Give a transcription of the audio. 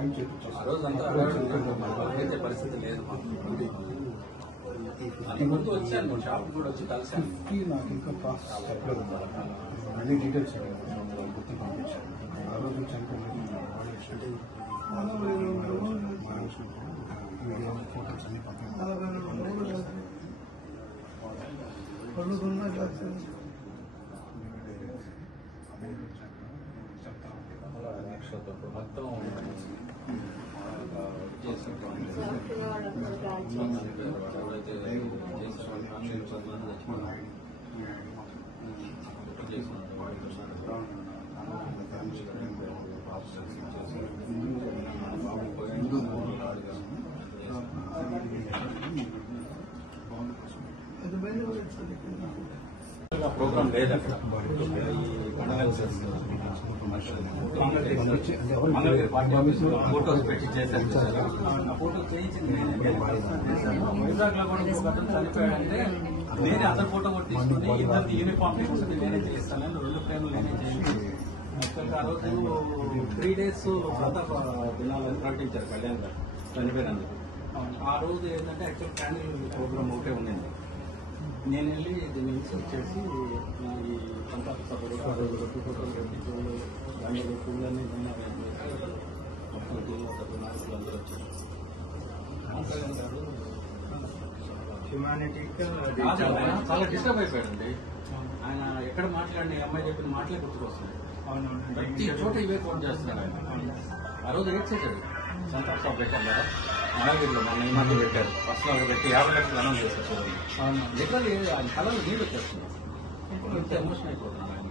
ఆ రోజు అంతా అయితే పరిస్థితి లేదు. అది ముందు వచ్చాను, షాప్ కూడా వచ్చి కలిసాను. నాకు ఇంకా ప్రాసెస్ చెప్పలేదు, అన్ని డీటెయిల్స్ గుర్తు పంపించాను. ఆ రోజు ఫోటోస్ అన్ని మొత్తం ప్రోగ్రామ్ లేదు అక్కడ. ఫోటోస్ పెట్టి చేశారు. ఆ ఫోటో చేయించింది వైజాగ్ లో కూడా ఒక అతను చనిపోయాడంటే నేనే అతని ఫోటో కూడా తీసుకుని ఇద్దరికి యూనిఫామ్ తీసుకుని నేనే చేస్తానని 2 ఫ్రేమ్లు నేనే చేయించి ఆ రోజు 3 days ప్రతాప దినాలని ప్రకటించారు కళ్యాణ్ గారు చనిపోయినందుకు. ఆ రోజు ఏంటంటే యాక్చువల్ క్యాండిల్ ప్రోగ్రామ్ ఒకటే ఉండింది. నేను వెళ్ళి దీన్ని ఇన్సూర్ చేసి ఈ సంతాప సభలు ఫోటోలు పెట్టించు దాని పూలన్నీ మొత్తం టీంలో సభ్యులు నాయకులు అందరూ వచ్చారు. చాలా డిస్టర్బ్ అయిపోయాడండి ఆయన. ఎక్కడ మాట్లాడిన అమ్మాయి చెప్పిన మాటలే గుర్తుకొస్తున్నాయి. ప్రతి చోట ఇవే కోట్ చేస్తున్నాడు ఆయన. ఆ రోజు రేట్ చేశాడు సంతాప సభ పెట్టారు కదా మహావీరులో, మన ఈ మధ్య పెట్టారు. ఫస్ట్ లో పెట్టి 50 లక్షలు అనౌన్స్ చేశారు. లిటరల్లీ ఆయన కళలు నీళ్ళు వచ్చేస్తున్నారు. ఇంత ఎమోషన్ అయిపోతున్నారు ఆయన.